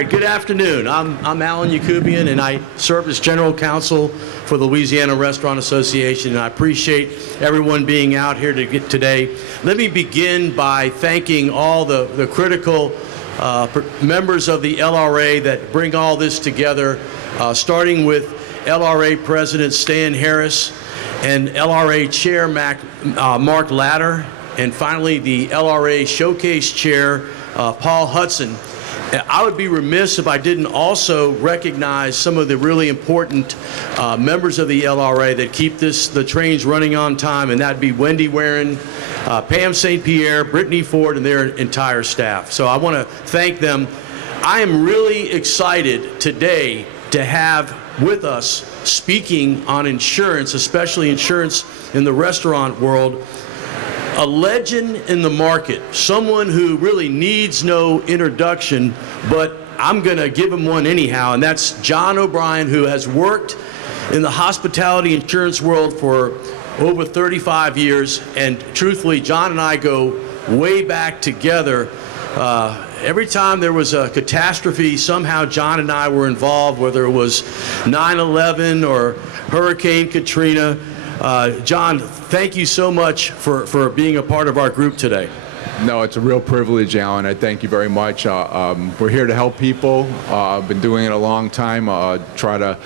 right, good afternoon. I'm Alan Yacoubian, and I serve as General Counsel for the Louisiana Restaurant Association, and I appreciate everyone being out here today. Let me begin by thanking all the critical members of the LRA that bring all this together, starting with LRA President Stan Harris and LRA Chair Mark Latter, and finally the LRA Showcase Chair Paul Hudson. I would be remiss if I didn't also recognize some of the really important members of the LRA that keep the trains running on time, and that'd be Wendy Warren, Pam St. Pierre, Brittany Ford, and their entire staff. So I want to thank them. I am really excited today to have with us, speaking on insurance, especially insurance in the restaurant world, a legend in the market, someone who really needs no introduction, but I'm going to give him one anyhow, and that's John O'Brien, who has worked in the hospitality insurance world for over 35 years, and truthfully, John and I go way back together. Every time there was a catastrophe, somehow John and I were involved, whether it was 9/11 or Hurricane Katrina. John, thank you so much for being a part of our group today. No, it's a real privilege, Alan. I thank you very much. We're here to help people. I've been doing it a long time, try to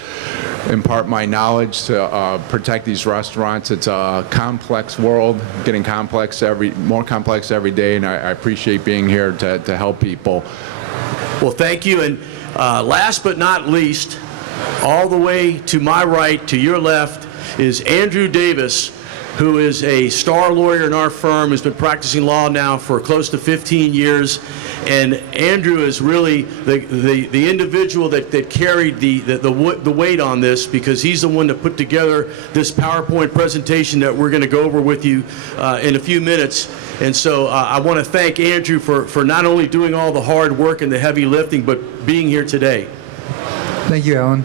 impart my knowledge to protect these restaurants. It's a complex world, getting more complex every day, and I appreciate being here to help people. Well, thank you. And last but not least, all the way to my right, to your left, is Andrew Davis, who is a star lawyer in our firm, who's been practicing law now for close to 15 years. And Andrew is really the individual that carried the weight on this, because he's the one that put together this PowerPoint presentation that we're going to go over with you in a few minutes. And so I want to thank Andrew for not only doing all the hard work and the heavy lifting, but being here today. Thank you, Alan.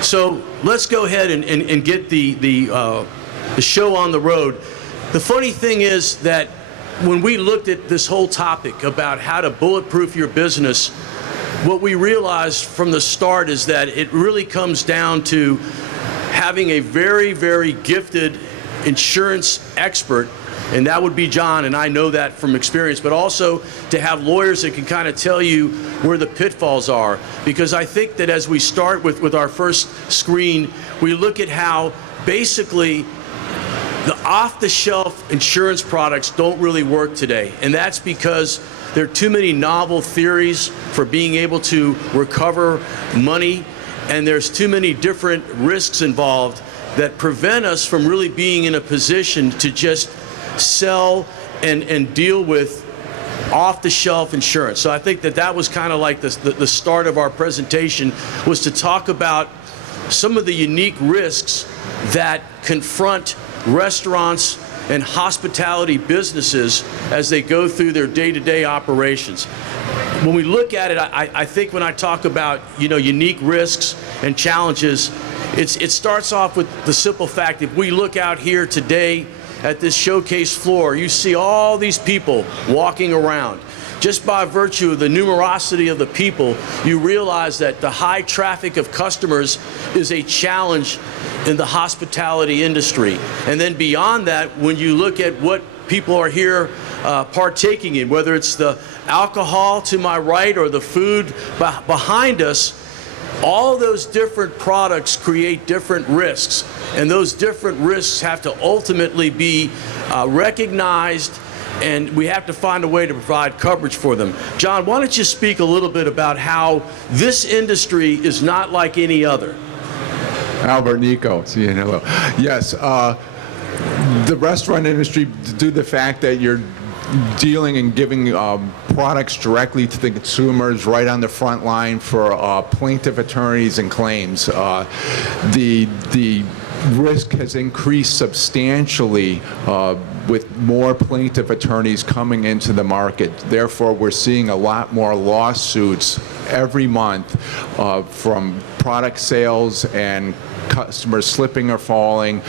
So let's go ahead and get the show on the road. The funny thing is that when we looked at this whole topic about how to bulletproof your business, what we realized from the start is that it really comes down to having a very, very gifted insurance expert, and that would be John, and I know that from experience, but also to have lawyers that can kind of tell you where the pitfalls are. Because I think that as we start with our first screen, we look at how basically the off-the-shelf insurance products don't really work today. And that's because there are too many novel theories for being able to recover money, and there's too many different risks involved that prevent us from really being in a position to just sell and deal with off-the-shelf insurance. So I think that was kind of like the start of our presentation, was to talk about some of the unique risks that confront restaurants and hospitality businesses as they go through their day-to-day operations. When we look at it, I think when I talk about unique risks and challenges, it starts off with the simple fact, if we look out here today at this showcase floor, you see all these people walking around. Just by virtue of the numerosity of the people, you realize that the high traffic of customers is a challenge in the hospitality industry. And then beyond that, when you look at what people are here partaking in, whether it's the alcohol to my right or the food behind us, all those different products create different risks, and those different risks have to ultimately be recognized, and we have to find a way to provide coverage for them. John, why don't you speak a little bit about how this industry is not like any other? Albert Nico, hello. Yes, the restaurant industry, due to the fact that you're dealing and giving products directly to the consumers right on the front line for plaintiff attorneys and claims, the risk has increased substantially with more plaintiff attorneys coming into the market. Therefore, we're seeing a lot more lawsuits every month from product sales and customers slipping or falling,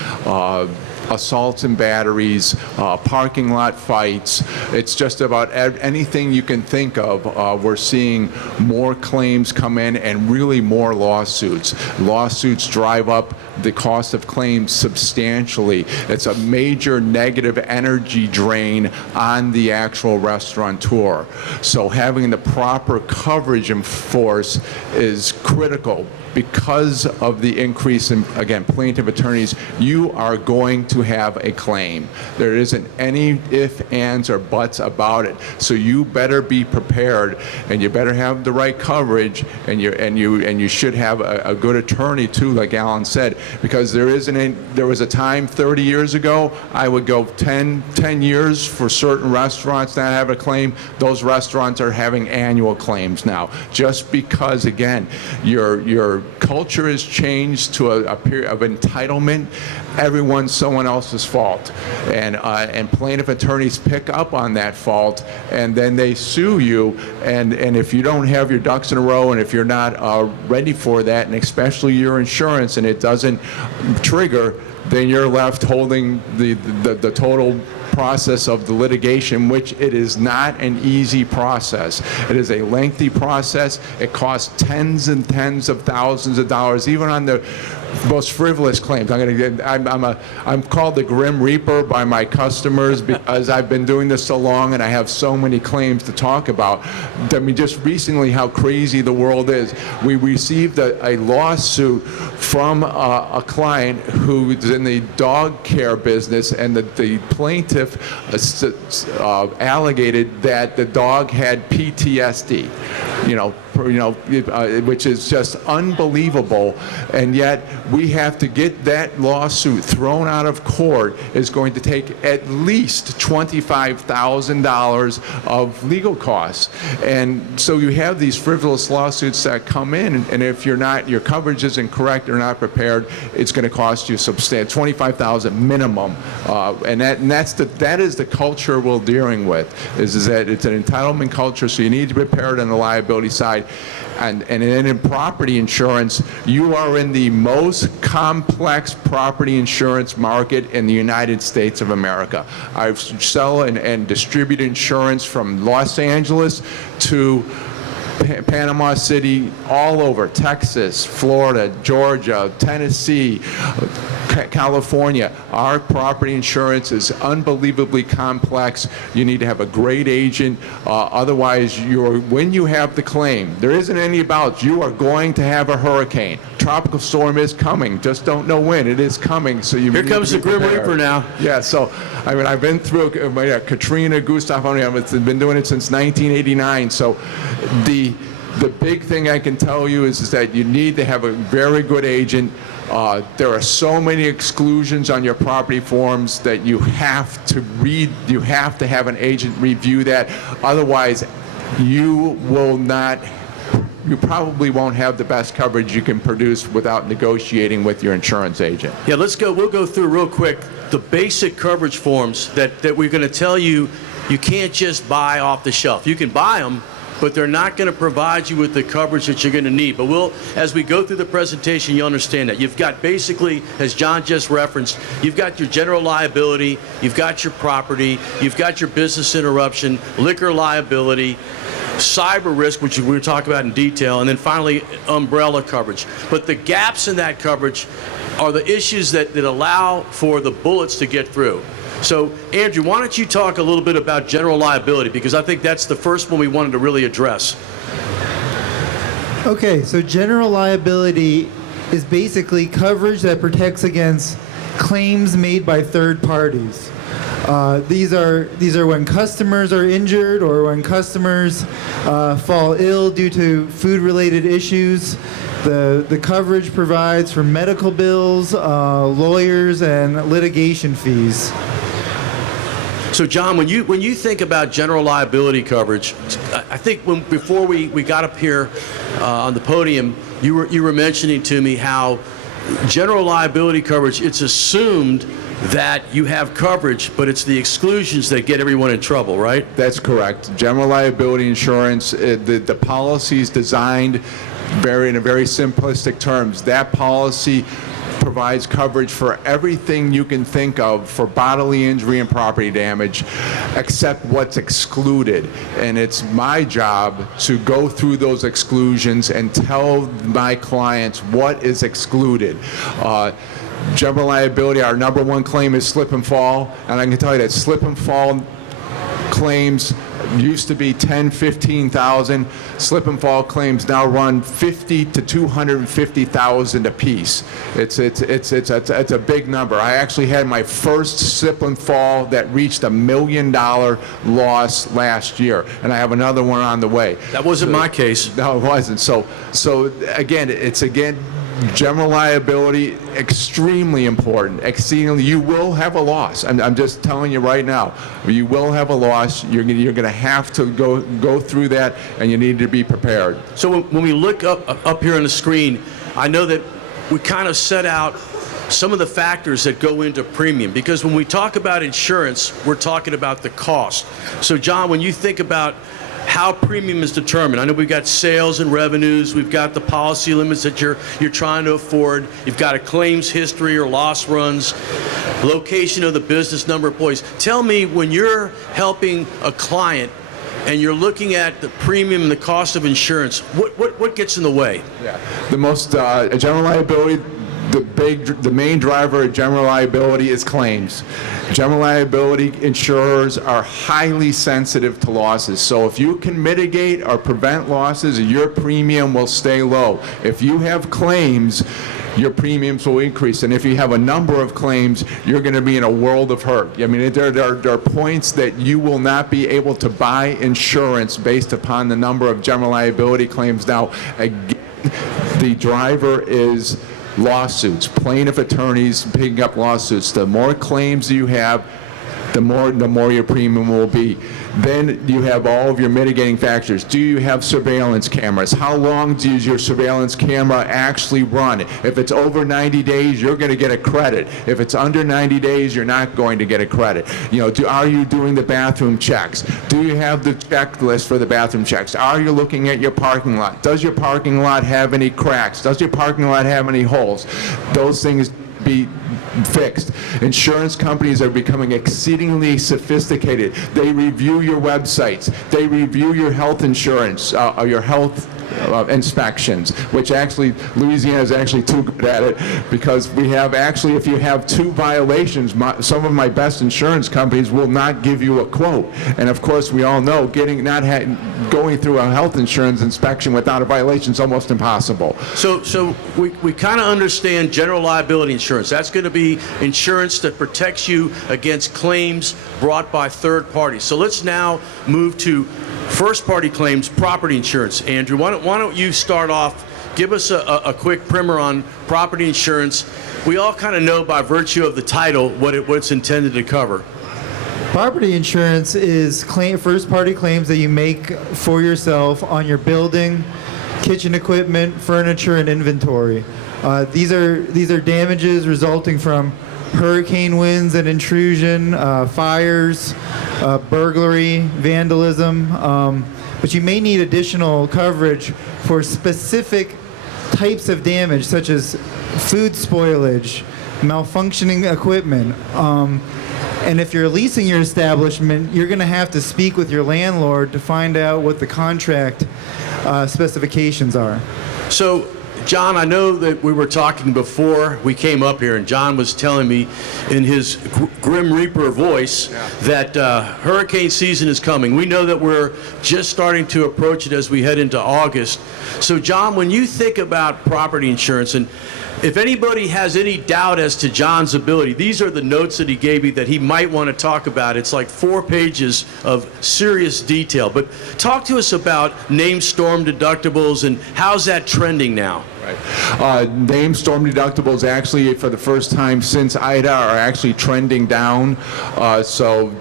assaults and batteries, parking lot fights. It's just about anything you can think of. We're seeing more claims come in and really more lawsuits. Lawsuits drive up the cost of claims substantially. It's a major negative energy drain on the actual restaurateur. So having the proper coverage in force is critical. Because of the increase in, again, plaintiff attorneys, you are going to have a claim. There isn't any ifs, ands, or buts about it. So you better be prepared, and you better have the right coverage, and you should have a good attorney too, like Alan said, because there was a time 30 years ago, I would go 10 years for certain restaurants not have a claim. Those restaurants are having annual claims now, just because, again, your culture has changed to a period of entitlement. Everyone's someone else's fault, and plaintiff attorneys pick up on that fault, and then they sue you. And if you don't have your ducks in a row, and if you're not ready for that, and especially your insurance, and it doesn't trigger, then you're left holding the total process of the litigation, which it is not an easy process. It is a lengthy process. It costs tens and tens of thousands of dollars, even on the most frivolous claims. I'm called the Grim Reaper by my customers because I've been doing this so long and I have so many claims to talk about. I mean, just recently, how crazy the world is. We received a lawsuit from a client who's in the dog care business, and the plaintiff alleged that the dog had PTSD, which is just unbelievable. And yet we have to get that lawsuit thrown out of court. Is going to take at least $25,000 of legal costs. And so you have these frivolous lawsuits that come in, and if your coverage isn't correct or not prepared, it's going to cost you substantial $25,000 minimum. And that is the culture we're dealing with. Is that it's an entitlement culture, so you need to be prepared on the liability side. And then in property insurance, you are in the most complex property insurance market in the United States of America. I sell and distribute insurance from Los Angeles to Panama City, all over Texas, Florida, Georgia, Tennessee, California. Our property insurance is unbelievably complex. You need to have a great agent. Otherwise, when you have the claim, there isn't any about you are going to have a hurricane. Tropical storm is coming. Just don't know when. It is coming. So you. Here comes the Grim Reaper now. Yeah. So I've been through Katrina, Gustav. I've been doing it since 1989. So the big thing I can tell you is that you need to have a very good agent. There are so many exclusions on your property forms that you have to read. You have to have an agent review that. Otherwise, you probably won't have the best coverage you can produce without negotiating with your insurance agent. Yeah, we'll go through real quick the basic coverage forms that we're going to tell you can't just buy off the shelf. You can buy them, but they're not going to provide you with the coverage that you're going to need. But as we go through the presentation, you'll understand that. You've got basically, as John just referenced, you've got your general liability, you've got your property, you've got your business interruption, liquor liability, cyber risk, which we're talking about in detail, and then finally umbrella coverage. But the gaps in that coverage are the issues that allow for the bullets to get through. So, Andrew, why don't you talk a little bit about general liability, because I think that's the first one we wanted to really address. Okay, so general liability is basically coverage that protects against claims made by third parties. These are when customers are injured or when customers fall ill due to food-related issues. The coverage provides for medical bills, lawyers, and litigation fees. So, John, when you think about general liability coverage, I think before we got up here on the podium, you were mentioning to me how general liability coverage, it's assumed that you have coverage, but it's the exclusions that get everyone in trouble, right? That's correct. General liability insurance, the policy is designed in a very simplistic terms. That policy provides coverage for everything you can think of for bodily injury and property damage, except what's excluded. And it's my job to go through those exclusions and tell my clients what is excluded. General liability, our number one claim is slip and fall, and I can tell you that slip and fall claims used to be 10, 15,000. Slip and fall claims now run 50 to 250,000 apiece. It's a big number. I actually had my first slip and fall that reached $1 million loss last year, and I have another one on the way. That wasn't my case. No, it wasn't. So again, general liability, extremely important. Exceedingly, you will have a loss. I'm just telling you right now, you will have a loss. You're going to have to go through that, and you need to be prepared. So when we look up here on the screen, I know that we kind of set out some of the factors that go into premium, because when we talk about insurance, we're talking about the cost. So John, when you think about how premium is determined, I know we've got sales and revenues, we've got the policy limits that you're trying to afford, you've got a claims history or loss runs, location of the business, number of employees. Tell me, when you're helping a client and you're looking at the premium and the cost of insurance, what gets in the way? Yeah. The most general liability, the main driver of general liability is claims. General liability insurers are highly sensitive to losses. So if you can mitigate or prevent losses, your premium will stay low. If you have claims, your premiums will increase. And if you have a number of claims, you're going to be in a world of hurt. I mean, there are points that you will not be able to buy insurance based upon the number of general liability claims. Now, again, the driver is lawsuits, plaintiff attorneys picking up lawsuits. The more claims you have, the more your premium will be. Then you have all of your mitigating factors. Do you have surveillance cameras? How long does your surveillance camera actually run? If it's over 90 days, you're going to get a credit. If it's under 90 days, you're not going to get a credit. Are you doing the bathroom checks? Do you have the checklist for the bathroom checks? Are you looking at your parking lot? Does your parking lot have any cracks? Does your parking lot have any holes? Those things be fixed. Insurance companies are becoming exceedingly sophisticated. They review your websites. They review your health insurance, your health inspections, which actually Louisiana is actually too good at it, because we have actually, if you have 2 violations, some of my best insurance companies will not give you a quote. And of course, we all know going through a health insurance inspection without a violation is almost impossible. So we kind of understand general liability insurance. That's going to be insurance that protects you against claims brought by third parties. So let's now move to first-party claims, property insurance. Andrew, why don't you start off? Give us a quick primer on property insurance. We all kind of know by virtue of the title what it's intended to cover. Property insurance is first-party claims that you make for yourself on your building, kitchen equipment, furniture, and inventory. These are damages resulting from hurricane winds and intrusion, fires, burglary, vandalism, but you may need additional coverage for specific types of damage, such as food spoilage, malfunctioning equipment. And if you're leasing your establishment, you're going to have to speak with your landlord to find out what the contract specifications are. So, John, I know that we were talking before we came up here, and John was telling me in his Grim Reaper voice that hurricane season is coming. We know that we're just starting to approach it as we head into August. So, John, when you think about property insurance, and if anybody has any doubt as to John's ability, these are the notes that he gave me that he might want to talk about. It's like 4 pages of serious detail. But talk to us about named storm deductibles and how's that trending now? Right. Named storm deductibles actually, for the first time since Ida, are actually trending down. So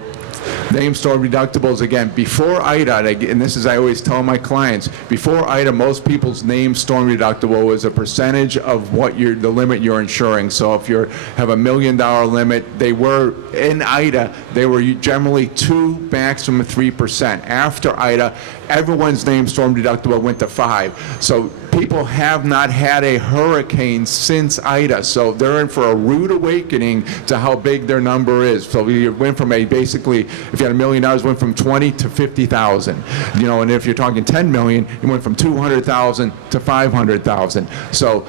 Named storm deductibles, again, before Ida, and this is I always tell my clients, before Ida, most people's named storm deductible is a percentage of what the limit you're insuring. So if you have $1 million limit, they were, in Ida, they were generally 2, maximum 3%. After Ida, everyone's named storm deductible went to 5. So people have not had a hurricane since Ida, so they're in for a rude awakening to how big their number is. So we went from basically, if you had $1 million, went from 20 to 50,000. And if you're talking 10 million, it went from 200,000 to 500,000. So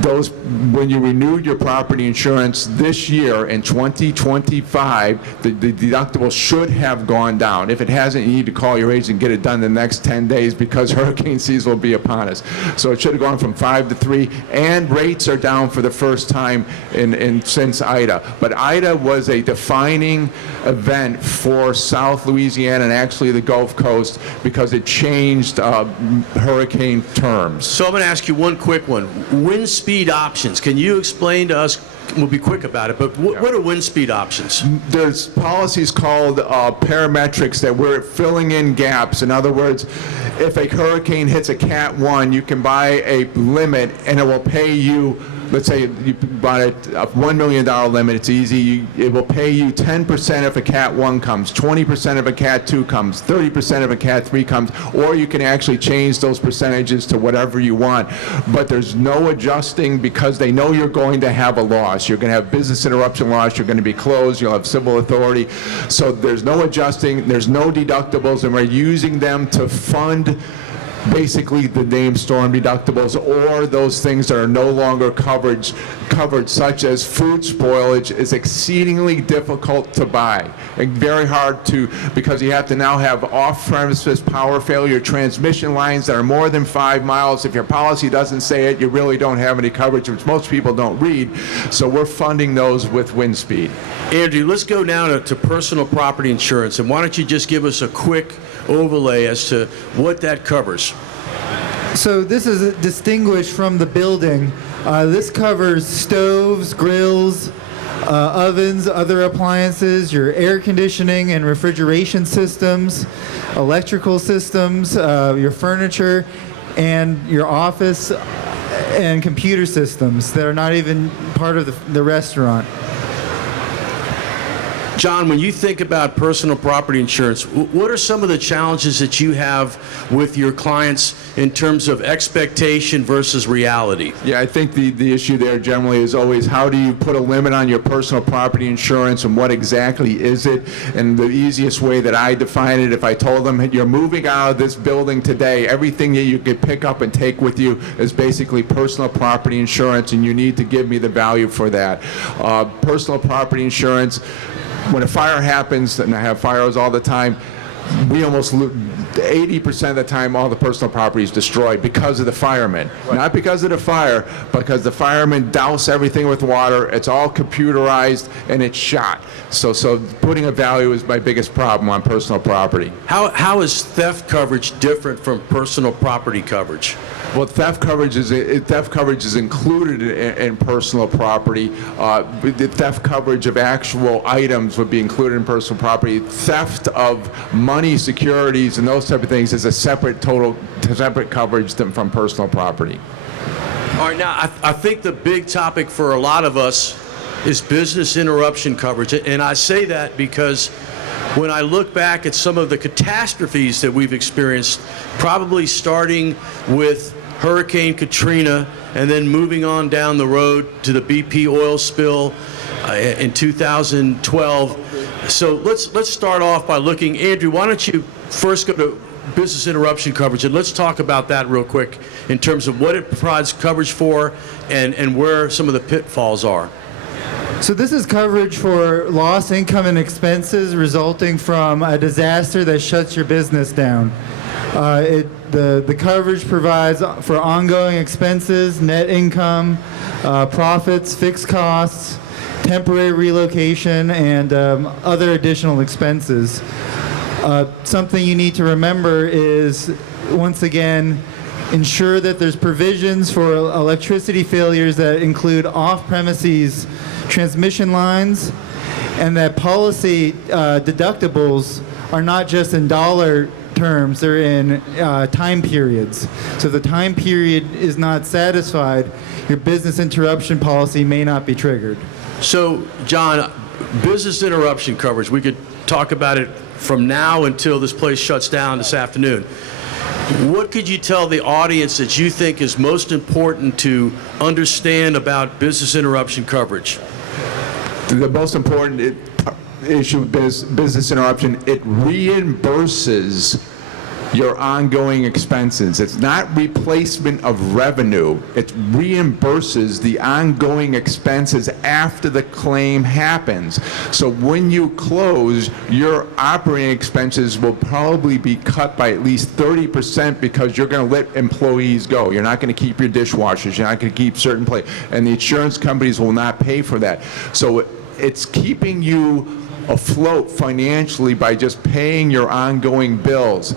those, when you renewed your property insurance this year in 2025, the deductible should have gone down. If it hasn't, you need to call your agent and get it done the next 10 days because hurricane season will be upon us. So it should have gone from 5 to 3, and rates are down for the first time since Ida. But Ida was a defining event for South Louisiana and actually the Gulf Coast because it changed hurricane terms. So I'm going to ask you one quick one. Wind speed options. Can you explain to us? We'll be quick about it, but what are wind speed options? There's policies called parametrics that we're filling in gaps. In other words, if a hurricane hits a Cat 1, you can buy a limit and it will pay you, let's say you bought a $1 million limit, it's easy, it will pay you 10% if a Cat 1 comes, 20% if a Cat 2 comes, 30% if a Cat 3 comes, or you can actually change those percentages to whatever you want. But there's no adjusting because they know you're going to have a loss. You're going to have business interruption loss, you're going to be closed, you'll have civil authority. So there's no adjusting, there's no deductibles, and we're using them to fund basically the named storm deductibles or those things that are no longer covered, such as food spoilage is exceedingly difficult to buy and very hard to, because you have to now have off-premises power failure transmission lines that are more than 5 miles. If your policy doesn't say it, you really don't have any coverage, which most people don't read. So we're funding those with wind speed. Andrew, let's go now to personal property insurance, and why don't you just give us a quick overlay as to what that covers? So this is distinguished from the building. This covers stoves, grills, ovens, other appliances, your air conditioning and refrigeration systems, electrical systems, your furniture, and your office and computer systems that are not even part of the restaurant. John, when you think about personal property insurance, what are some of the challenges that you have with your clients in terms of expectation versus reality? Yeah, I think the issue there generally is always how do you put a limit on your personal property insurance and what exactly is it? And the easiest way that I define it, if I told them you're moving out of this building today, everything that you could pick up and take with you is basically personal property insurance, and you need to give me the value for that. Personal property insurance, when a fire happens, and I have fires all the time, we almost lose 80% of the time all the personal property is destroyed because of the firemen. Right. Not because of the fire, because the firemen douse everything with water, it's all computerized, and it's shot. So putting a value is my biggest problem on personal property. How is theft coverage different from personal property coverage? Well, theft coverage is included in personal property. The theft coverage of actual items would be included in personal property. Theft of money, securities, and those type of things is a separate coverage from personal property. All right, now I think the big topic for a lot of us is business interruption coverage, and I say that because when I look back at some of the catastrophes that we've experienced, probably starting with Hurricane Katrina and then moving on down the road to the BP oil spill in 2012. So let's start off by looking, Andrew, why don't you first go to business interruption coverage, and let's talk about that real quick in terms of what it provides coverage for and where some of the pitfalls are. So this is coverage for lost income and expenses resulting from a disaster that shuts your business down. The coverage provides for ongoing expenses, net income, profits, fixed costs, temporary relocation, and other additional expenses. Something you need to remember is, once again, ensure that there's provisions for electricity failures that include off-premises transmission lines and that policy deductibles are not just in dollar terms, they're in time periods. So if the time period is not satisfied, your business interruption policy may not be triggered. So, John, business interruption coverage, we could talk about it from now until this place shuts down this afternoon. What could you tell the audience that you think is most important to understand about business interruption coverage? The most important issue with business interruption, it reimburses your ongoing expenses. It's not replacement of revenue. It reimburses the ongoing expenses after the claim happens. So when you close, your operating expenses will probably be cut by at least 30% because you're going to let employees go. You're not going to keep your dishwashers. You're not going to keep certain places. And the insurance companies will not pay for that. So it's keeping you afloat financially by just paying your ongoing bills.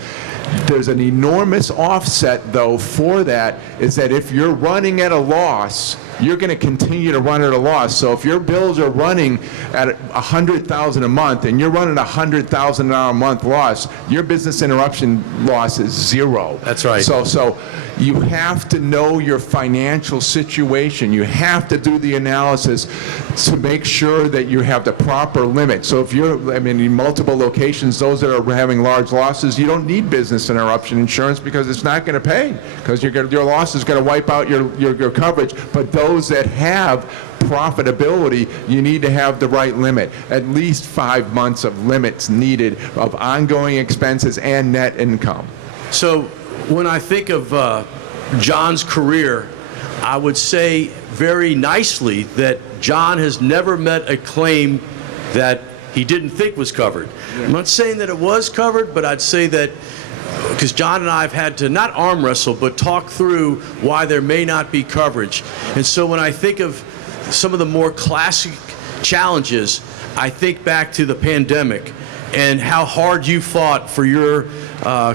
There's an enormous offset, though, for that, is that if you're running at a loss, you're going to continue to run at a loss. So if your bills are running at $100,000 a month and you're running a $100,000 a month loss, your business interruption loss is zero. That's right. So you have to know your financial situation. You have to do the analysis to make sure that you have the proper limit. So if you're, in multiple locations, those that are having large losses, you don't need business interruption insurance because it's not going to pay, because your loss is going to wipe out your coverage. But those that have profitability, you need to have the right limit. At least 5 months of limits needed of ongoing expenses and net income. So when I think of John's career, I would say very nicely that John has never met a claim that he didn't think was covered. I'm not saying that it was covered, but I'd say that because John and I have had to not arm wrestle, but talk through why there may not be coverage. And so when I think of some of the more classic challenges, I think back to the pandemic and how hard you fought for your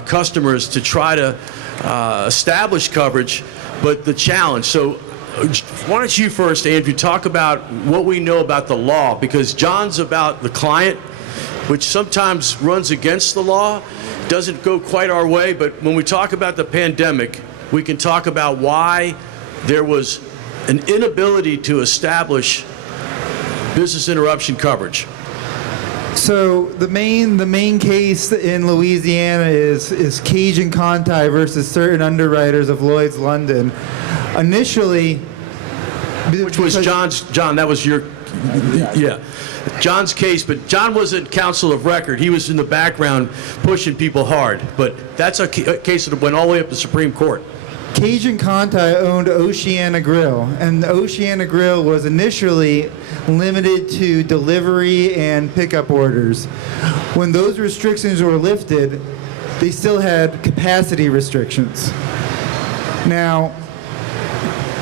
customers to try to establish coverage, but the challenge. So why don't you first, Andrew, talk about what we know about the law, because John's about the client, which sometimes runs against the law, doesn't go quite our way, but when we talk about the pandemic, we can talk about why there was an inability to establish business interruption coverage. So the main case in Louisiana is Cage and Conti versus certain underwriters of Lloyd's London. Initially, which was John, that was your, yeah, John's case, but John wasn't counsel of record. He was in the background pushing people hard, but that's a case that went all the way up to the Supreme Court. Cage and Conti owned Oceana Grill, and the Oceana Grill was initially limited to delivery and pickup orders. When those restrictions were lifted, they still had capacity restrictions. Now,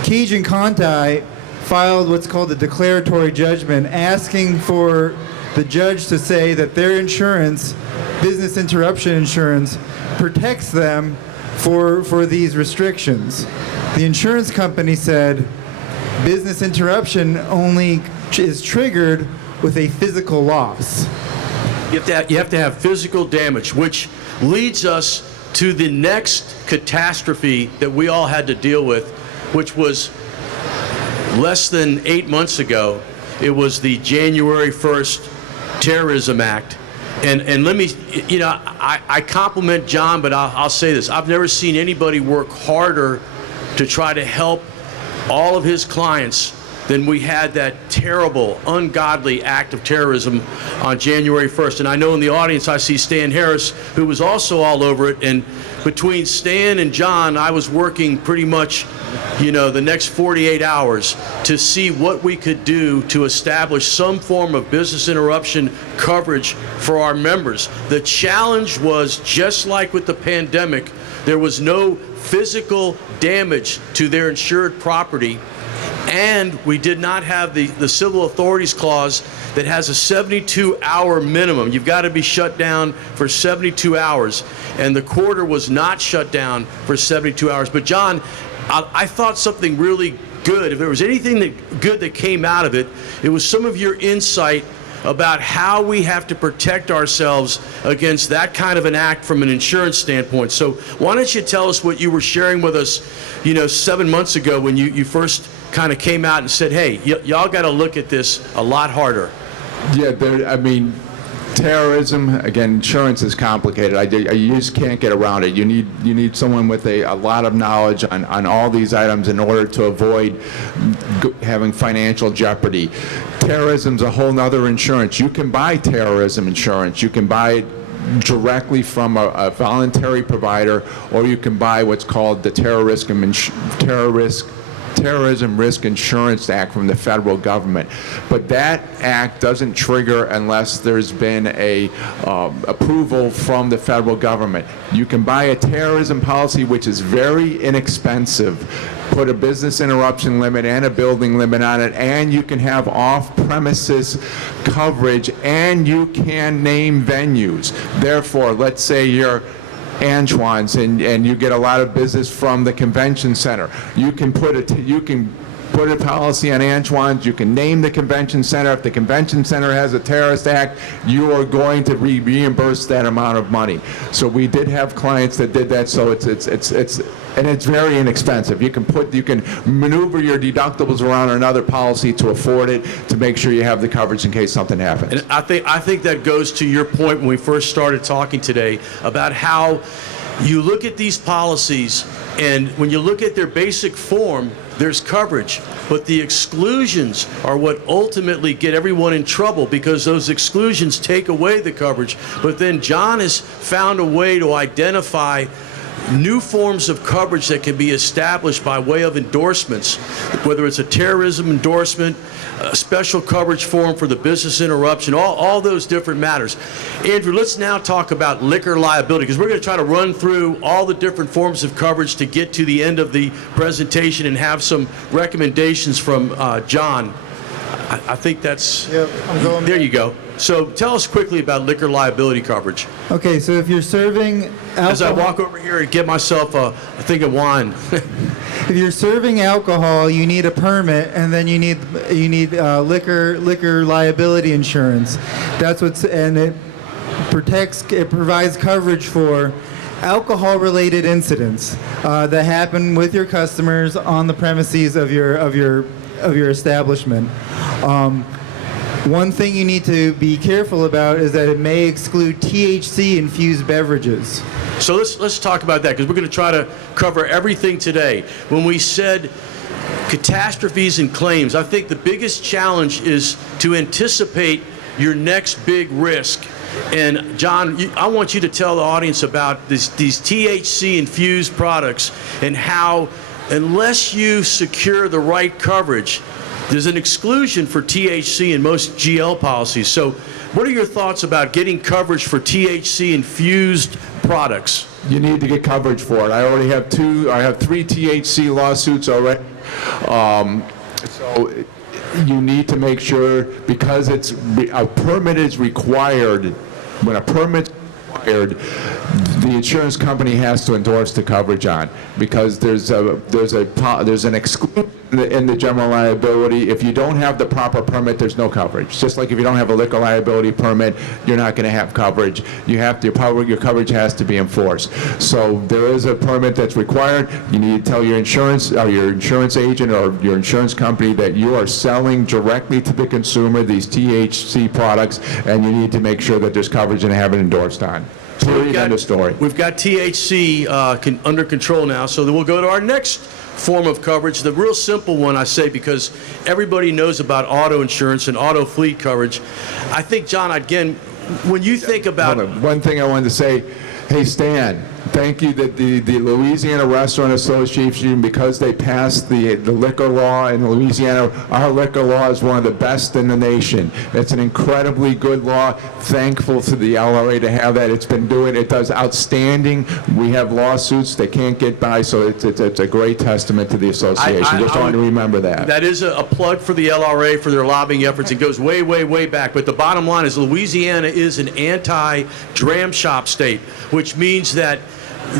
Cage and Conti filed what's called a declaratory judgment, asking for the judge to say that their insurance, business interruption insurance, protects them for these restrictions. The insurance company said business interruption only is triggered with a physical loss. You have to have physical damage, which leads us to the next catastrophe that we all had to deal with, which was less than 8 months ago. It was the January 1st Terrorism Act. And let me, I compliment John, but I'll say this. I've never seen anybody work harder to try to help all of his clients than we had that terrible, ungodly act of terrorism on January 1st. And I know in the audience I see Stan Harris, who was also all over it. And between Stan and John, I was working pretty much, the next 48 hours to see what we could do to establish some form of business interruption coverage for our members. The challenge was, just like with the pandemic, there was no physical damage to their insured property, and we did not have the civil authorities clause that has a 72-hour minimum. You've got to be shut down for 72 hours, and the quarter was not shut down for 72 hours. But John, I thought something really good, if there was anything good that came out of it, it was some of your insight about how we have to protect ourselves against that kind of an act from an insurance standpoint. So why don't you tell us what you were sharing with us, 7 months ago when you first kind of came out and said, hey, y'all got to look at this a lot harder. Yeah, terrorism, again, insurance is complicated. You just can't get around it. You need someone with a lot of knowledge on all these items in order to avoid having financial jeopardy. Terrorism's a whole nother insurance. You can buy terrorism insurance. You can buy it directly from a voluntary provider, or you can buy what's called the Terrorism Risk Insurance Act from the federal government. But that act doesn't trigger unless there's been a approval from the federal government. You can buy a terrorism policy, which is very inexpensive, put a business interruption limit and a building limit on it, and you can have off-premises coverage, and you can name venues. Therefore, let's say you're Antoine's and you get a lot of business from the convention center. You can put a policy on Antoine's. You can name the convention center. If the convention center has a terrorist act, you are going to reimburse that amount of money. So we did have clients that did that. So it's very inexpensive. You can maneuver your deductibles around another policy to afford it, to make sure you have the coverage in case something happens. And I think that goes to your point when we first started talking today about how you look at these policies, and when you look at their basic form, there's coverage, but the exclusions are what ultimately get everyone in trouble, because those exclusions take away the coverage. But then John has found a way to identify new forms of coverage that can be established by way of endorsements, whether it's a terrorism endorsement, a special coverage form for the business interruption, all those different matters. Andrew, let's now talk about liquor liability, because we're going to try to run through all the different forms of coverage to get to the end of the presentation and have some recommendations from John. I think that's... Yep, I'm going there. You go. So tell us quickly about liquor liability coverage. Okay, so if you're serving alcohol... As I walk over here and get myself a thing of wine. If you're serving alcohol, you need a permit, and then you need liquor liability insurance. And it provides coverage for alcohol-related incidents that happen with your customers on the premises of your establishment. One thing you need to be careful about is that it may exclude THC-infused beverages. So let's talk about that, because we're going to try to cover everything today. When we said catastrophes and claims, I think the biggest challenge is to anticipate your next big risk. And John, I want you to tell the audience about these THC-infused products and how, unless you secure the right coverage, there's an exclusion for THC in most GL policies. So what are your thoughts about getting coverage for THC-infused products? You need to get coverage for it. I have 3 THC lawsuits already. So you need to make sure, because a permit is required. When a permit's required, the insurance company has to endorse the coverage on, because there's an exclusion in the general liability. If you don't have the proper permit, there's no coverage. Just like if you don't have a liquor liability permit, you're not going to have coverage. Your coverage has to be enforced. So there is a permit that's required. You need to tell your insurance agent or your insurance company that you are selling directly to the consumer these THC products, and you need to make sure that there's coverage and have it endorsed on. Period, end of story. We've got THC under control now, so then we'll go to our next form of coverage, the real simple one, I say, because everybody knows about auto insurance and auto fleet coverage. I think, John, again, when you think about... One thing I wanted to say, hey, Stan, thank you that the Louisiana Restaurant Association, because they passed the liquor law in Louisiana, our liquor law is one of the best in the nation. It's an incredibly good law. Thankful to the LRA to have that. It does outstanding. We have lawsuits that can't get by, so it's a great testament to the association. Just wanted to remember that. That is a plug for the LRA for their lobbying efforts. It goes way, way, way back. But the bottom line is Louisiana is an anti-dram shop state, which means that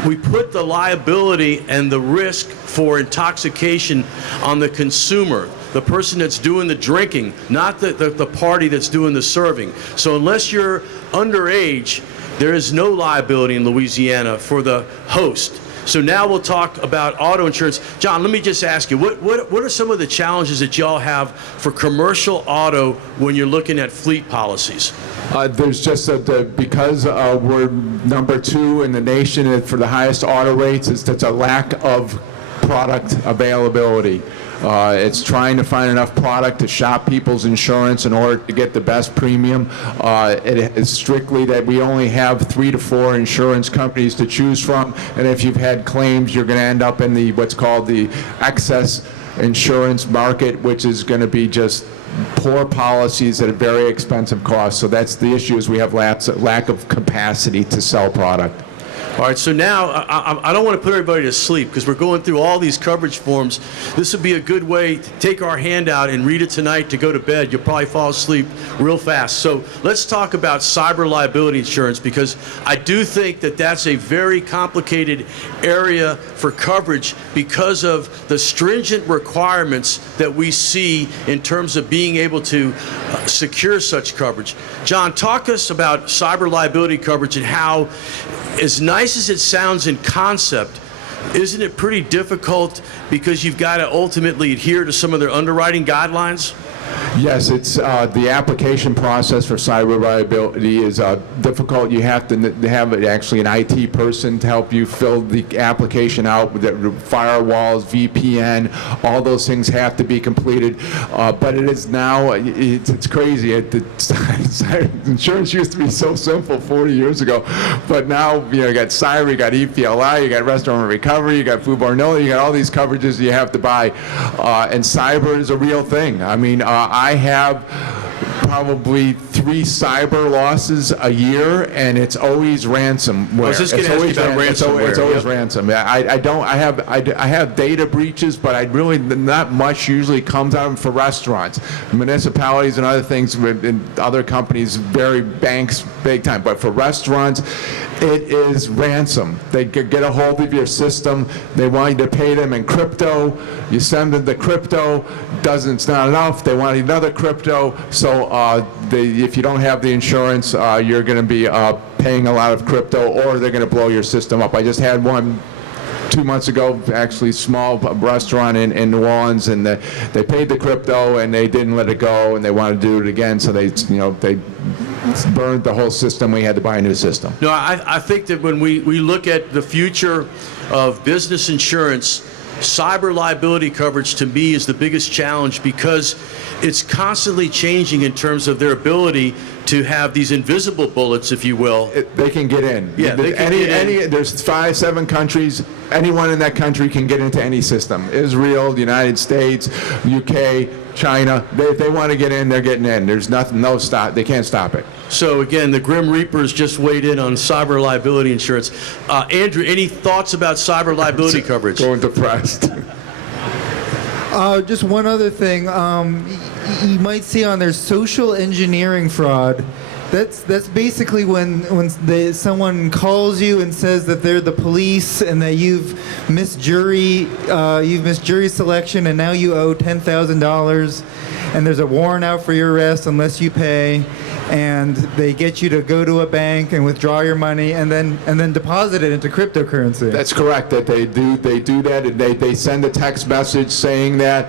we put the liability and the risk for intoxication on the consumer, the person that's doing the drinking, not the party that's doing the serving. So unless you're underage, there is no liability in Louisiana for the host. So now we'll talk about auto insurance. John, let me just ask you, what are some of the challenges that y'all have for commercial auto when you're looking at fleet policies? There's just because we're number 2 in the nation for the highest auto rates, it's a lack of product availability. It's trying to find enough product to shop people's insurance in order to get the best premium. It is strictly that we only have 3 to 4 insurance companies to choose from, and if you've had claims, you're going to end up in the what's called the excess insurance market, which is going to be just poor policies at a very expensive cost. So that's the issue, is we have lack of capacity to sell product. All right, so now I don't want to put everybody to sleep because we're going through all these coverage forms. This would be a good way to take our handout and read it tonight to go to bed. You'll probably fall asleep real fast. So let's talk about cyber liability insurance, because I do think that that's a very complicated area for coverage because of the stringent requirements that we see in terms of being able to secure such coverage. John, talk us about cyber liability coverage and how, as nice as it sounds in concept, isn't it pretty difficult because you've got to ultimately adhere to some of their underwriting guidelines? Yes, it's the application process for cyber liability is difficult. You have to have actually an IT person to help you fill the application out with the firewalls, VPN, all those things have to be completed. But it is now, it's crazy. Insurance used to be so simple 40 years ago, but now you got cyber, you got EPLI, you got restaurant recovery, you got foodborne illness, you got all these coverages you have to buy, and cyber is a real thing. I mean, I have probably 3 cyber losses a year, and it's always ransomware. I was just going to ask you about ransomware. It's always ransom. I have data breaches, but I really not much usually comes out for restaurants, municipalities, and other things. And other companies, banks, big time. But for restaurants, it is ransom. They get a hold of your system. They want you to pay them in crypto. You send them the crypto. It's not enough. They want another crypto. So if you don't have the insurance, you're going to be paying a lot of crypto, or they're going to blow your system up. I just had one 2 months ago, actually, small restaurant in New Orleans, and they paid the crypto and they didn't let it go, and they wanted to do it again, so they burned the whole system. We had to buy a new system. No, I think that when we look at the future of business insurance, cyber liability coverage to me is the biggest challenge, because it's constantly changing in terms of their ability to have these invisible bullets, if you will. They can get in. Yeah, they can get in. There's 5, 7 countries. Anyone in that country can get into any system. Israel, the United States, UK, China. They want to get in, they're getting in. There's nothing, no stop. They can't stop it. So again, the Grim Reapers just weighed in on cyber liability insurance. Andrew, any thoughts about cyber liability coverage? Going depressed. Just one other thing. You might see on their social engineering fraud. That's basically when someone calls you and says that they're the police and that you've missed jury selection, and now you owe $10,000, and there's a warrant out for your arrest unless you pay, and they get you to go to a bank and withdraw your money and then deposit it into cryptocurrency. That's correct. That they do that, and they send a text message saying that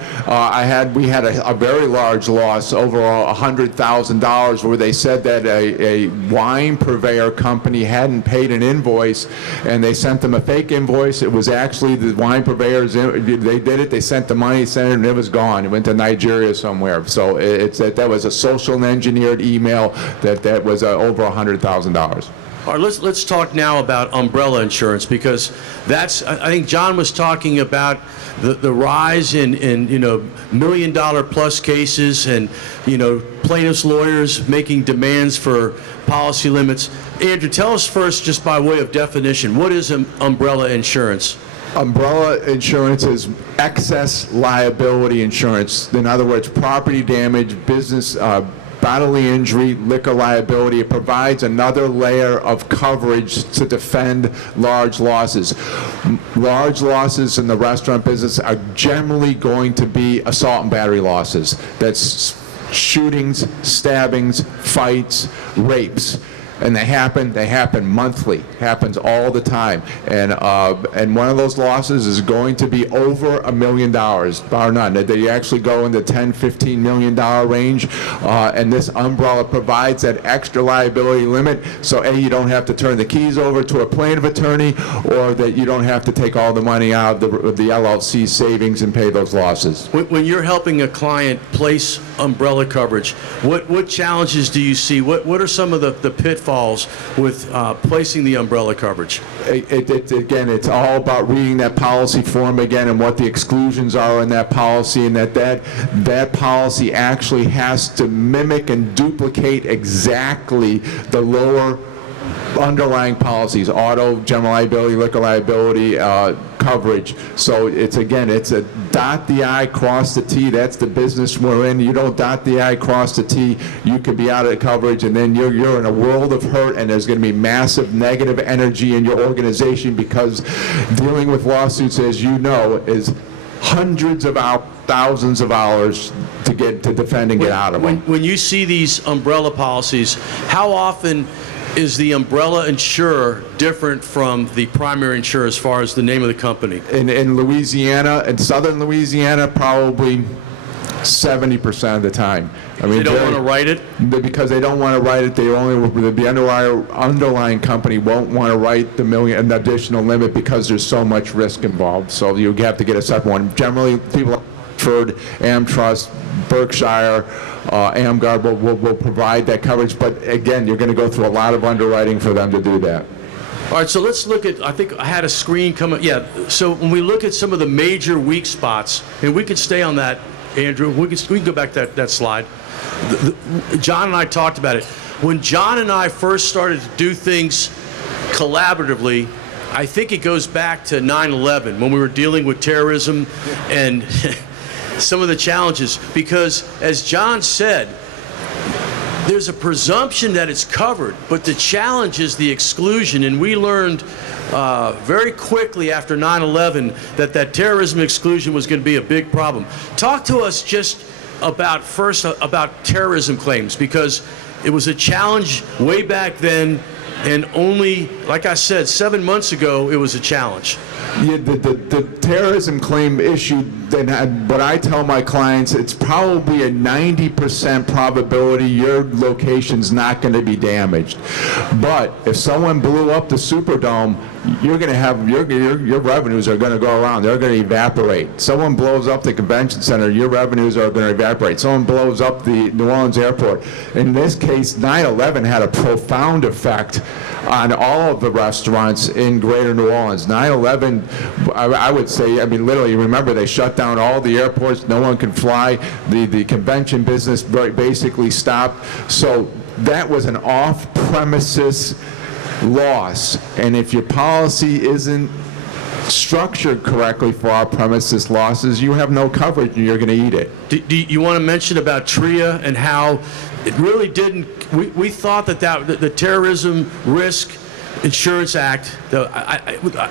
we had a very large loss, over $100,000, where they said that a wine purveyor company hadn't paid an invoice, and they sent them a fake invoice. It was actually the wine purveyors. They did it. They sent the money, and it was gone. It went to Nigeria somewhere. So that was a social engineered email that was over $100,000. All right, let's talk now about umbrella insurance, because I think John was talking about the rise in $1 million plus cases, and plaintiffs' lawyers making demands for policy limits. Andrew, tell us first, just by way of definition, what is umbrella insurance? Umbrella insurance is excess liability insurance. In other words, property damage, business bodily injury, liquor liability. It provides another layer of coverage to defend large losses. Large losses in the restaurant business are generally going to be assault and battery losses. That's shootings, stabbings, fights, rapes. And they happen monthly, happens all the time. And one of those losses is going to be over $1 million, bar none. They actually go in the $10, $15 million range. And this umbrella provides that extra liability limit. So A, you don't have to turn the keys over to a plaintiff attorney, or that you don't have to take all the money out of the LLC savings and pay those losses. When you're helping a client place umbrella coverage, what challenges do you see? What are some of the pitfalls with placing the umbrella coverage? Again, it's all about reading that policy form again and what the exclusions are in that policy, and that policy actually has to mimic and duplicate exactly the lower underlying policies, auto, general liability, liquor liability, coverage. So it's a dot the I, cross the T. That's the business we're in. You don't dot the I, cross the T, you could be out of the coverage, and then you're in a world of hurt, and there's going to be massive negative energy in your organization, because dealing with lawsuits, as you know, is hundreds of hours, thousands of hours to defend and get out of them. When you see these umbrella policies, how often is the umbrella insurer different from the primary insurer as far as the name of the company? In Louisiana, in southern Louisiana, probably 70% of the time. I mean, They don't want to write it? Because they don't want to write it. The underlying company won't want to write an additional limit, because there's so much risk involved. So you have to get a separate one. Generally, people like Ford, AmTrust, Berkshire, AmGuard will provide that coverage, but again, you're going to go through a lot of underwriting for them to do that. All right, so let's look at, I think I had a screen come up. Yeah, so when we look at some of the major weak spots, and we can stay on that, Andrew, we can go back to that slide. John and I talked about it. When John and I first started to do things collaboratively, I think it goes back to 9/11, when we were dealing with terrorism and some of the challenges, because as John said, there's a presumption that it's covered, but the challenge is the exclusion, and we learned very quickly after 9/11 that terrorism exclusion was going to be a big problem. Talk to us just about terrorism claims, because it was a challenge way back then, and only, like I said, 7 months ago, it was a challenge. Yeah, the terrorism claim issue, what I tell my clients, it's probably a 90% probability your location's not going to be damaged. But if someone blew up the Superdome, you're going to have your revenues are going to go around. They're going to evaporate. Someone blows up the convention center, your revenues are going to evaporate. Someone blows up the New Orleans airport. In this case, 9/11 had a profound effect on all of the restaurants in greater New Orleans. 9/11, I would say, I mean, literally, remember, they shut down all the airports. No one can fly. The convention business basically stopped. So that was an off-premises loss. And if your policy isn't structured correctly for off-premises losses, you have no coverage and you're going to eat it. Do you want to mention about TRIA and how it really didn't, we thought that the Terrorism Risk Insurance Act,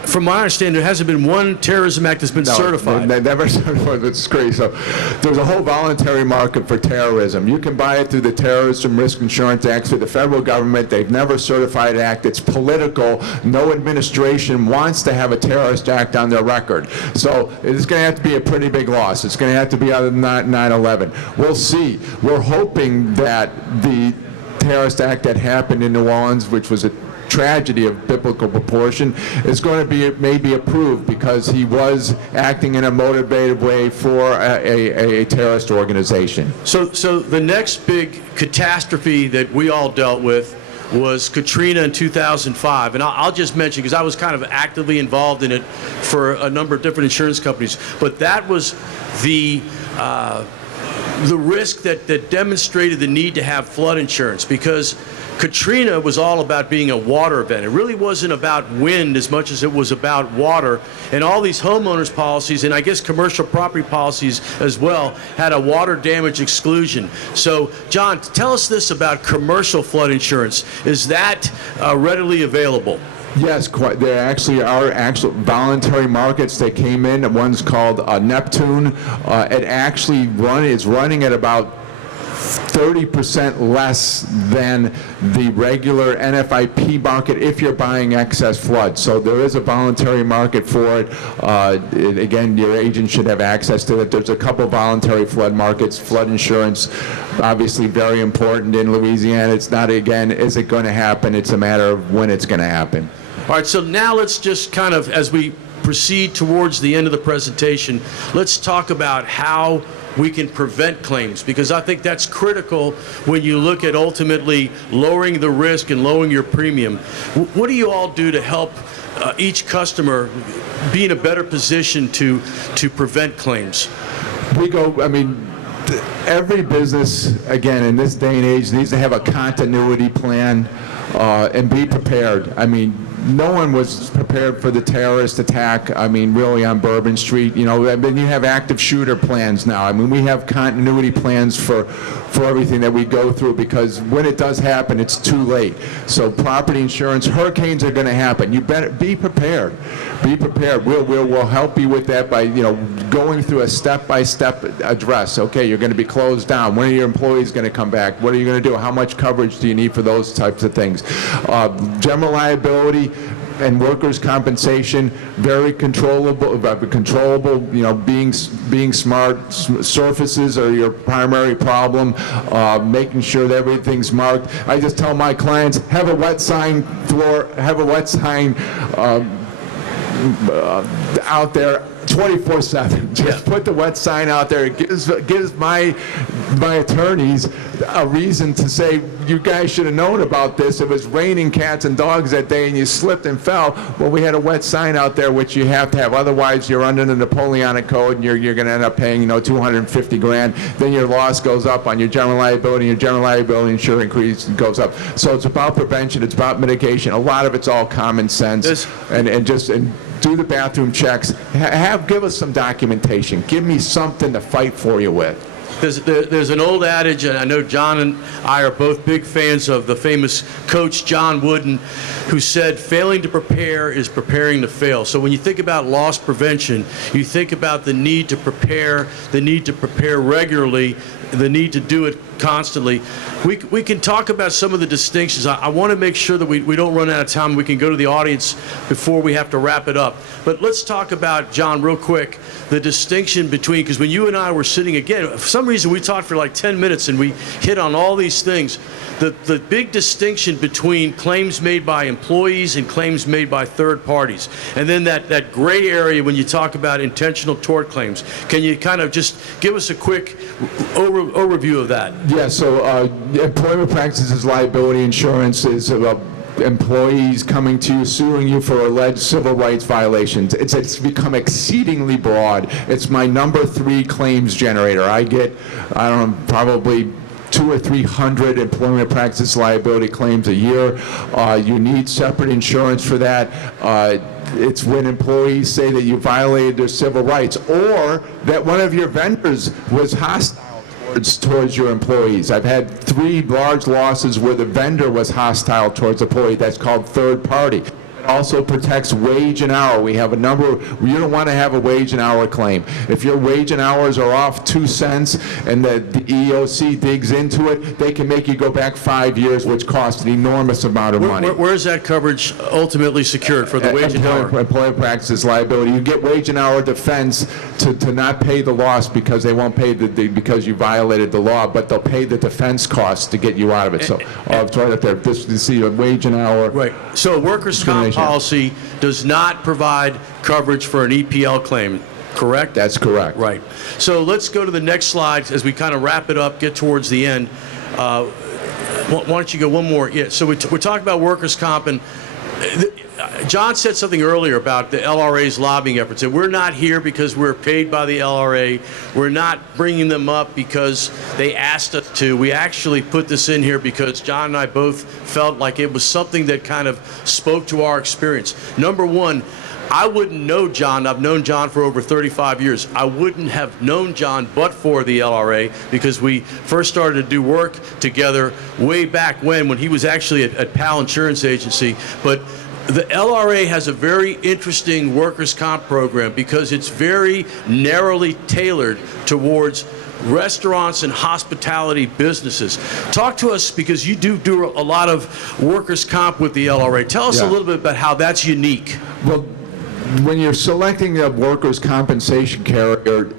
from my understanding, there hasn't been one terrorism act that's been certified. They never certified. It's crazy. So there's a whole voluntary market for terrorism. You can buy it through the Terrorism Risk Insurance Act through the federal government. They've never certified an act. It's political. No administration wants to have a terrorist act on their record. So it's going to have to be a pretty big loss. It's going to have to be out of 9/11. We'll see. We're hoping that the terrorist act that happened in New Orleans, which was a tragedy of biblical proportion, is going to be maybe approved because he was acting in a motivated way for a terrorist organization. So the next big catastrophe that we all dealt with was Katrina in 2005, and I'll just mention, because I was kind of actively involved in it for a number of different insurance companies, but that was the the risk that demonstrated the need to have flood insurance, because Katrina was all about being a water event. It really wasn't about wind as much as it was about water. And all these homeowners policies, and I guess commercial property policies as well, had a water damage exclusion. So, John, tell us this about commercial flood insurance. Is that readily available? Yes, quite. There actually are actual voluntary markets that came in. One's called Neptune. It actually is running at about 30% less than the regular NFIP market if you're buying excess flood. So there is a voluntary market for it. Again, your agent should have access to it. There's a couple voluntary flood markets. Flood insurance, obviously very important in Louisiana. It's not, again, is it going to happen? It's a matter of when it's going to happen. All right, so now let's just kind of, as we proceed towards the end of the presentation, let's talk about how we can prevent claims, because I think that's critical when you look at ultimately lowering the risk and lowering your premium. What do you all do to help each customer be in a better position to prevent claims? We go, I mean, every business, again, in this day and age, needs to have a continuity plan and be prepared. I mean, no one was prepared for the terrorist attack, I mean, really on Bourbon Street. You know, I mean, you have active shooter plans now. I mean, we have continuity plans for everything that we go through, because when it does happen, it's too late. So property insurance, hurricanes are going to happen. You better be prepared. Be prepared. We'll help you with that by, you know, going through a step-by-step address. Okay, you're going to be closed down. When are your employees going to come back? What are you going to do? How much coverage do you need for those types of things? General liability and workers' compensation, very controllable. You know, being smart. Surfaces are your primary problem. Making sure that everything's marked. I just tell my clients, have a wet sign floor, have a wet sign out there 24/7. Just put the wet sign out there. It gives my attorneys a reason to say, you guys should have known about this. It was raining cats and dogs that day and you slipped and fell. Well, we had a wet sign out there, which you have to have. Otherwise, you're under the Napoleonic Code and you're going to end up paying, you know, $250 grand. Then your loss goes up on your general liability. Your general liability insurance goes up. So it's about prevention. It's about mitigation. A lot of it's all common sense. And do the bathroom checks. Give us some documentation. Give me something to fight for you with. There's an old adage, and I know John and I are both big fans of the famous coach John Wooden, who said, failing to prepare is preparing to fail. So when you think about loss prevention, you think about the need to prepare regularly, the need to do it constantly. We can talk about some of the distinctions. I want to make sure that we don't run out of time. We can go to the audience before we have to wrap it up. But let's talk about, John, real quick, the distinction between, because when you and I were sitting, again, for some reason we talked for like 10 minutes and we hit on all these things. The big distinction between claims made by employees and claims made by third parties. And then that gray area when you talk about intentional tort claims. Can you kind of just give us a quick overview of that? Yeah, so employment practices liability insurance is about employees coming to you, suing you for alleged civil rights violations. It's become exceedingly broad. It's my number 3 claims generator. I get, I don't know, probably 200 or 300 employment practice liability claims a year. You need separate insurance for that. It's when employees say that you violated their civil rights, or that one of your vendors was hostile towards your employees. I've had 3 large losses where the vendor was hostile towards the employee. That's called third party. It also protects wage and hour. We have a number, you don't want to have a wage and hour claim. If your wage and hours are off 2 cents and the EEOC digs into it, they can make you go back 5 years, which costs an enormous amount of money. Where is that coverage ultimately secured for the wage and hour? Employment practices liability. You get wage and hour defense to not pay the loss because they won't pay because you violated the law, but they'll pay the defense costs to get you out of it. So it's right up there. This, you see a wage and hour. Right. So workers' comp policy does not provide coverage for an EPL claim, correct? That's correct. Right. So let's go to the next slide as we kind of wrap it up, get towards the end. Why don't you go one more? Yeah. So we're talking about workers' comp, and John said something earlier about the LRA's lobbying efforts, and we're not here because we're paid by the LRA. We're not bringing them up because they asked us to. We actually put this in here because John and I both felt like it was something that kind of spoke to our experience. Number one, I wouldn't know John. I've known John for over 35 years. I wouldn't have known John but for the LRA, because we first started to do work together way back when he was actually at PAL Insurance Agency. But the LRA has a very interesting workers' comp program because it's very narrowly tailored towards restaurants and hospitality businesses. Talk to us, because you do a lot of workers' comp with the LRA. Tell us a little bit about how that's unique. Well, when you're selecting a workers' compensation carrier,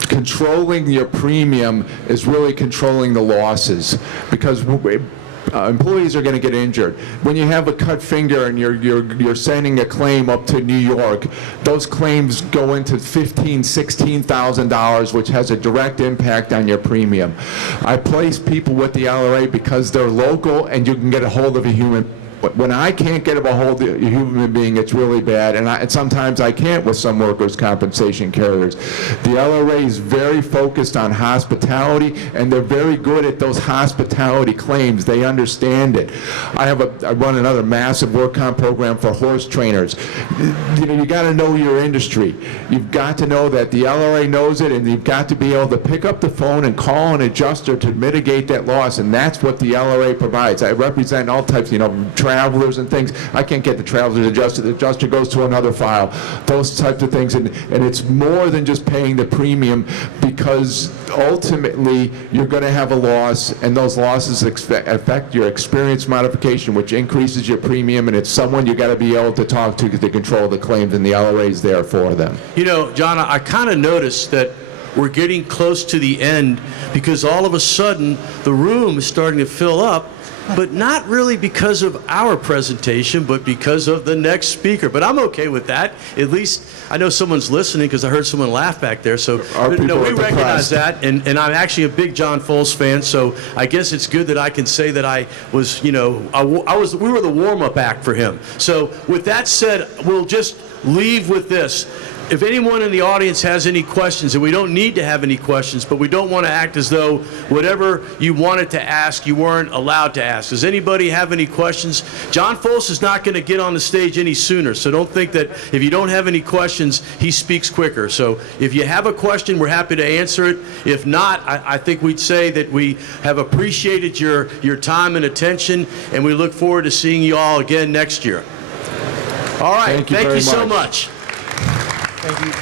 controlling your premium is really controlling the losses, because employees are going to get injured. When you have a cut finger and you're sending a claim up to New York, those claims go into $15,000-$16,000, which has a direct impact on your premium. I place people with the LRA because they're local and you can get a hold of a human. When I can't get a hold of a human being, it's really bad, and sometimes I can't with some workers' compensation carriers. The LRA is very focused on hospitality, and they're very good at those hospitality claims. They understand it. I run another massive work comp program for horse trainers. You got to know your industry. You've got to know that the LRA knows it, and you've got to be able to pick up the phone and call an adjuster to mitigate that loss, and that's what the LRA provides. I represent all types, travelers and things. I can't get the travelers adjusted. The adjuster goes to another file. Those types of things. And it's more than just paying the premium, because ultimately you're going to have a loss, and those losses affect your experience modification, which increases your premium, and it's someone you got to be able to talk to control the claims, and the LRA is there for them. John, I kind of noticed that we're getting close to the end, because all of a sudden the room is starting to fill up, but not really because of our presentation, but because of the next speaker. But I'm okay with that. At least I know someone's listening, because I heard someone laugh back there. So we recognize that, and I'm actually a big John Foles fan. So I guess it's good that I can say that I was, we were the warm-up act for him. So with that said, we'll just leave with this. If anyone in the audience has any questions, and we don't need to have any questions, but we don't want to act as though whatever you wanted to ask, you weren't allowed to ask. Does anybody have any questions? John Foles is not going to get on the stage any sooner, so don't think that if you don't have any questions, he speaks quicker. So if you have a question, we're happy to answer it. If not, I think we'd say that we have appreciated your time and attention, and we look forward to seeing you all again next year. All right. Thank you so much. Thank you.